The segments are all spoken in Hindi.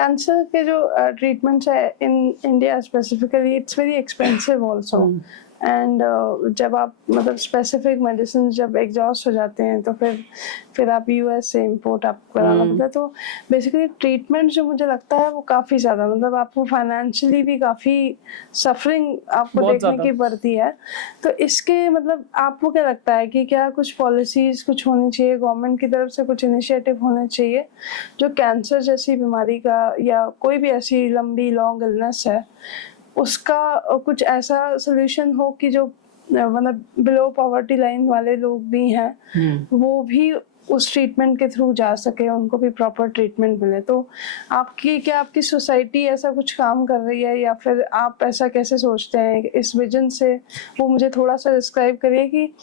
कैंसर के जो ट्रीटमेंट्स है in India specifically, it's very expensive also. And जब आप मतलब स्पेसिफिक मेडिसिन जब एग्जॉस्ट हो जाते हैं तो फिर आप यूएस से इंपोर्ट आपको कराना पड़ता है। तो बेसिकली ट्रीटमेंट जो मुझे लगता है वो काफ़ी ज़्यादा मतलब आपको फाइनेंशियली भी काफ़ी सफरिंग आपको देखने की पड़ती है। तो इसके मतलब आपको क्या लगता है कि क्या कुछ पॉलिसीज़ कुछ होनी चाहिए, गवर्नमेंट की तरफ से कुछ इनिशिएटिव होने चाहिए जो कैंसर जैसी बीमारी का या कोई भी ऐसी लंबी लॉन्ग इलनेस है उसका कुछ ऐसा सोल्यूशन हो कि जो मतलब बिलो पॉवर्टी लाइन वाले लोग भी हैं वो भी उस ट्रीटमेंट के थ्रू जा सके, उनको भी प्रॉपर ट्रीटमेंट मिले। तो आपकी सोसाइटी ऐसा कुछ काम कर रही है या फिर आप ऐसा कैसे सोचते हैं इस विजन से? वो मुझे थोड़ा सा डिस्क्राइब करिए कि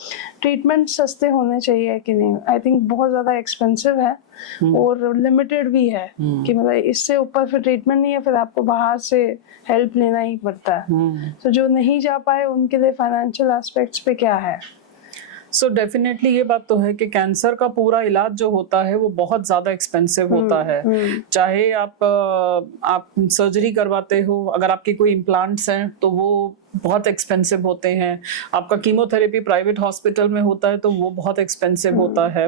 ट्रीटमेंट सस्ते होने चाहिए कि नहीं। आई थिंक बहुत ज़्यादा एक्सपेंसिव है और लिमिटेड भी है कि मतलब इससे ऊपर फिर ट्रीटमेंट नहीं है, फिर आपको बाहर से हेल्प लेना ही पड़ता है। तो जो नहीं जा पाए उनके लिए फाइनेंशियल एस्पेक्ट्स पे क्या है? सो डेफिनेटली ये बात तो है कि कैंसर का पूरा इलाज जो होता है वो बहुत ज़्यादा एक्सपेंसिव होता है। चाहे आप सर्जरी करवाते हो, अगर आपके कोई इम्प्लांट्स हैं तो वो बहुत एक्सपेंसिव होते हैं। आपका कीमोथेरेपी प्राइवेट हॉस्पिटल में होता है तो वो बहुत एक्सपेंसिव होता है।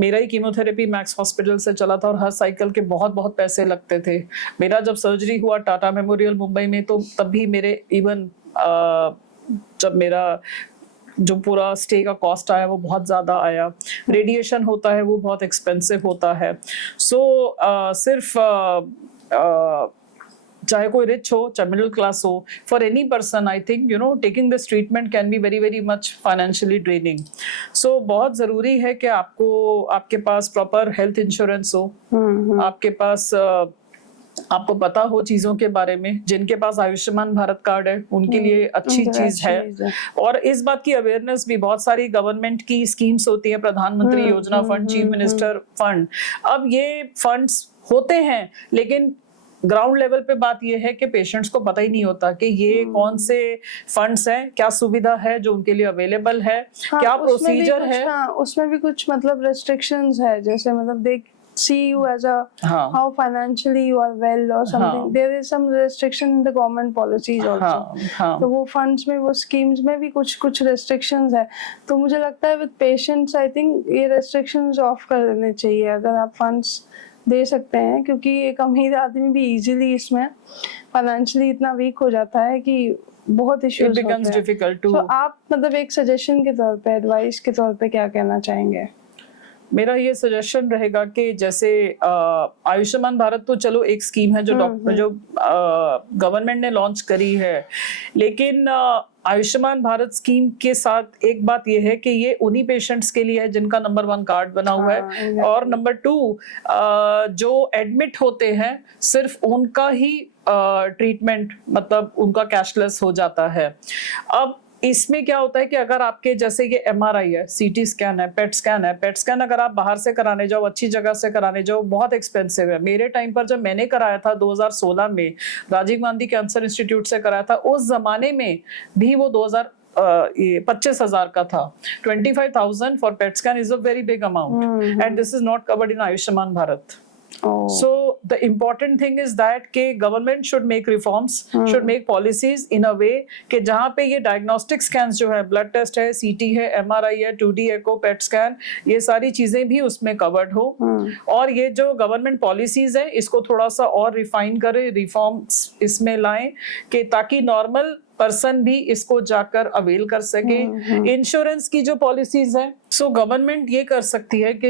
मेरा ही कीमोथेरेपी मैक्स हॉस्पिटल से चला था और हर साइकिल के बहुत बहुत पैसे लगते थे। मेरा जब सर्जरी हुआ टाटा मेमोरियल मुंबई में तो तब भी मेरे इवन जब मेरा जो पूरा स्टे का कॉस्ट आया वो बहुत ज़्यादा आया। रेडिएशन होता है वो बहुत एक्सपेंसिव होता है। सो सिर्फ चाहे कोई रिच हो चाहे मिडिल क्लास हो, for any person I think taking this treatment can be very very much financially draining. So बहुत ज़रूरी है कि आपके पास प्रॉपर हेल्थ इंश्योरेंस हो, आपके पास आपको पता हो चीजों के बारे में। जिनके पास आयुष्मान भारत कार्ड है उनके लिए अच्छी चीज है। और इस बात की अवेयरनेस भी, बहुत सारी गवर्नमेंट की स्कीम्स होती है, प्रधानमंत्री योजना फंड, चीफ मिनिस्टर फंड। अब ये फंड्स होते हैं लेकिन ग्राउंड लेवल पे बात ये है कि पेशेंट्स को पता ही नहीं होता कि ये कौन से फंड्स हैं, क्या सुविधा है जो उनके लिए अवेलेबल है, क्या प्रोसीजर है। उसमें भी कुछ मतलब रेस्ट्रिक्शंस है, जैसे मतलब देख see you as how financially you are well or something. There is some restriction in the government policies also. तो वो funds में, वो schemes में भी कुछ restrictions है। तो मुझे लगता है with patients I think ये restrictions off कर देने चाहिए अगर आप funds दे सकते हैं, क्योंकि एक अमीर आदमी भी easily इसमें financially इतना weak हो जाता है कि बहुत issues होते हैं। तो आप मतलब एक suggestion के तौर पे, advice के तौर पे क्या कहना चाहेंगे? मेरा ये सजेशन रहेगा कि जैसे आयुष्मान भारत तो चलो एक स्कीम है जो गवर्नमेंट ने लॉन्च करी है, लेकिन आयुष्मान भारत स्कीम के साथ एक बात ये है कि ये उन्हीं पेशेंट्स के लिए है जिनका नंबर 1 कार्ड बना हुआ है। और नंबर 2 जो एडमिट होते हैं सिर्फ उनका ही ट्रीटमेंट मतलब उनका कैशलेस हो जाता है। अब इसमें क्या होता है कि अगर आपके जैसे ये MRI है, CT स्कैन है, पेट स्कैन है, पेट स्कैन अगर आप बाहर से कराने जाओ, अच्छी जगह से कराने जाओ, बहुत एक्सपेंसिव है। मेरे टाइम पर जब मैंने कराया था 2016 में राजीव गांधी कैंसर इंस्टीट्यूट से कराया था, उस जमाने में भी वो 25,000 का था। 25,000 for PET scan is a very big amount and this is not covered in Ayushman Bharat. So the important thing is that के government should make reforms, should make policies in a way कि जहाँ पे ये diagnostic scans जो है, blood test है, CT है, MRI है, 2D echo, PET scan, ये सारी चीजें भी उसमें covered हो। और ये जो government policies है इसको थोड़ा सा और refine करें, reforms इसमें लाएं कि ताकि normal पर्सन भी इसको जाकर अवेल कर सके। इंश्योरेंस की जो पॉलिसीज है, सो गवर्नमेंट ये कर सकती है कि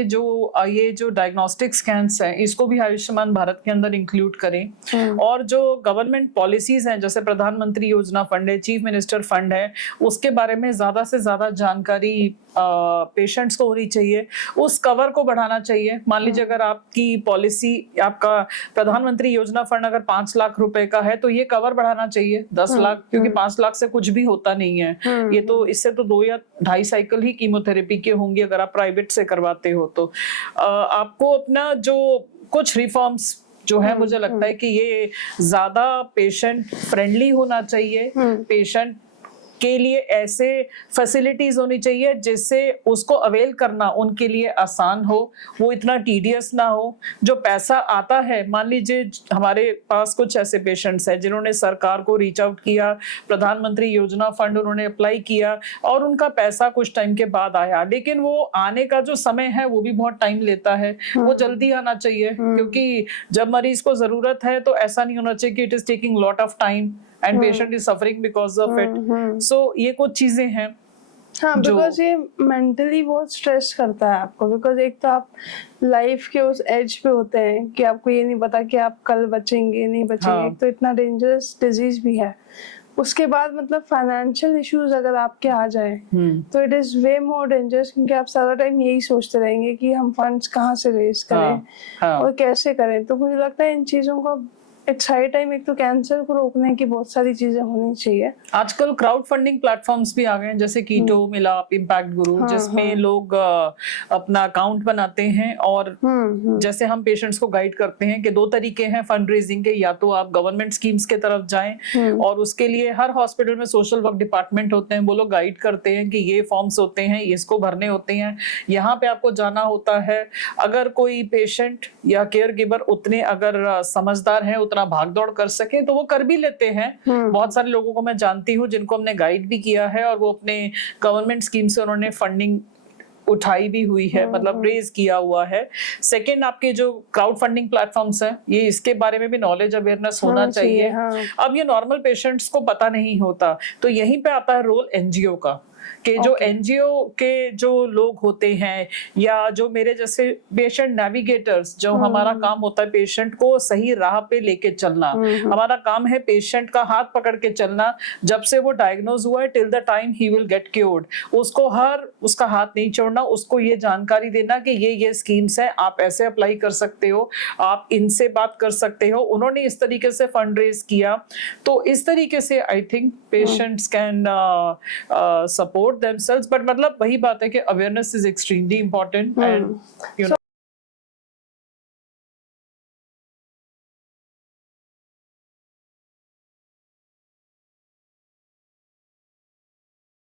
ये जो डायग्नोस्टिक स्कैन्स हैं इसको भी आयुष्मान भारत के अंदर इंक्लूड करें। और जो गवर्नमेंट पॉलिसीज हैं जैसे प्रधानमंत्री योजना फंड है, चीफ मिनिस्टर फंड है, उसके बारे में ज्यादा से ज्यादा जानकारी पेशेंट्स को होनी चाहिए। उस कवर को बढ़ाना चाहिए। मान लीजिए अगर आपकी पॉलिसी, आपका प्रधानमंत्री योजना फंड अगर 5 लाख रुपए का है तो ये कवर बढ़ाना चाहिए 10 लाख, क्योंकि 5 लाख से कुछ भी होता नहीं है। ये तो इससे तो 2 या 2.5 साइकिल ही कीमोथेरेपी के होंगे अगर आप प्राइवेट से करवाते हो। तो आपको अपना जो कुछ रिफॉर्म्स जो है, मुझे लगता है कि ये ज्यादा पेशेंट फ्रेंडली होना चाहिए। पेशेंट के लिए ऐसे फैसिलिटीज होनी चाहिए जिससे उसको अवेल करना उनके लिए आसान हो, वो इतना टीडियस ना हो। जो पैसा आता है, मान लीजिए हमारे पास कुछ ऐसे पेशेंट्स हैं जिन्होंने सरकार को रीच आउट किया, प्रधानमंत्री योजना फंड उन्होंने अप्लाई किया और उनका पैसा कुछ टाइम के बाद आया, लेकिन वो आने का जो समय है वो भी बहुत टाइम लेता है। वो जल्दी आना चाहिए, क्योंकि जब मरीज को जरूरत है तो ऐसा नहीं होना चाहिए कि it is taking lot of time and patient is suffering because of it. So ये कुछ चीजें हैं। हाँ, बिकॉज ये मेंटली बहुत स्ट्रेस करता है आपको, बिकॉज एक तो आप लाइफ के उस एज पे होते हैं कि आपको ये नहीं पता कि आप कल बचेंगे नहीं बचेंगे। हाँ। एक तो इतना डेंजरस डिजीज भी है, उसके बाद मतलब फाइनेंशियल इश्यूज अगर आपके आ जाए तो it is way more dangerous, क्योंकि आप सारा टाइम यही सोचते रहेंगे कि हम फंड्स कहाँ से रेज करें हाँ। और कैसे करें। तो मुझे लगता है इन चीजों को इट्स हाई टाइम, एक तो कैंसर को रोकने की बहुत सारी चीजें होनी चाहिए। आजकल क्राउड फंडिंग प्लेटफॉर्म्स भी आ गए हैं, जैसे कीटो, मिलाप, इम्पैक्ट गुरु, जिसमें लोग अपना अकाउंट बनाते हैं और जैसे हम पेशेंट्स को गाइड करते हैं कि 2 तरीके हैं फंड रेजिंग के, या तो आप गवर्नमेंट स्कीम्स के तरफ जाएं और उसके लिए हर हॉस्पिटल में सोशल वर्क डिपार्टमेंट होते हैं, वो लोग गाइड करते हैं कि ये फॉर्म्स होते हैं, इसको भरने होते हैं, यहाँ पे आपको जाना होता है। अगर कोई पेशेंट या केयर गिवर उतने अगर समझदार हैं, उतना भाग दौड़ कर सके तो वो कर भी लेते हैं। बहुत सारे लोगों को मैं जानती हूँ जिनको हमने गाइड भी किया है और वो अपने गवर्नमेंट स्कीम से उन्होंने फंडिंग उठाई भी हुई है, मतलब रेज किया हुआ है। सेकंड, आपके जो क्राउड फंडिंग प्लेटफॉर्म्स हैं, ये इसके बारे में भी नॉलेज अवेयरनेस होना चाहिए। अब ये नॉर्मल पेशेंट्स को पता नहीं होता, तो यहीं पे आता है रोल एनजीओ का, कि जो एनजीओ के जो लोग होते हैं या जो मेरे जैसे पेशेंट नेविगेटर्स, जो हमारा काम होता है पेशेंट को सही राह पे लेके चलना। हमारा काम है पेशेंट का हाथ पकड़ के चलना, जब से वो डायग्नोज हुआ है till the time he will get cured. उसका हाथ नहीं छोड़ना, उसको ये जानकारी देना कि ये स्कीम्स है, आप ऐसे अप्लाई कर सकते हो, आप इनसे बात कर सकते हो। उन्होंने इस तरीके से फंड रेज किया, तो इस तरीके से I think patients can support themselves, but मतलब वही बात है कि awareness is extremely important and you know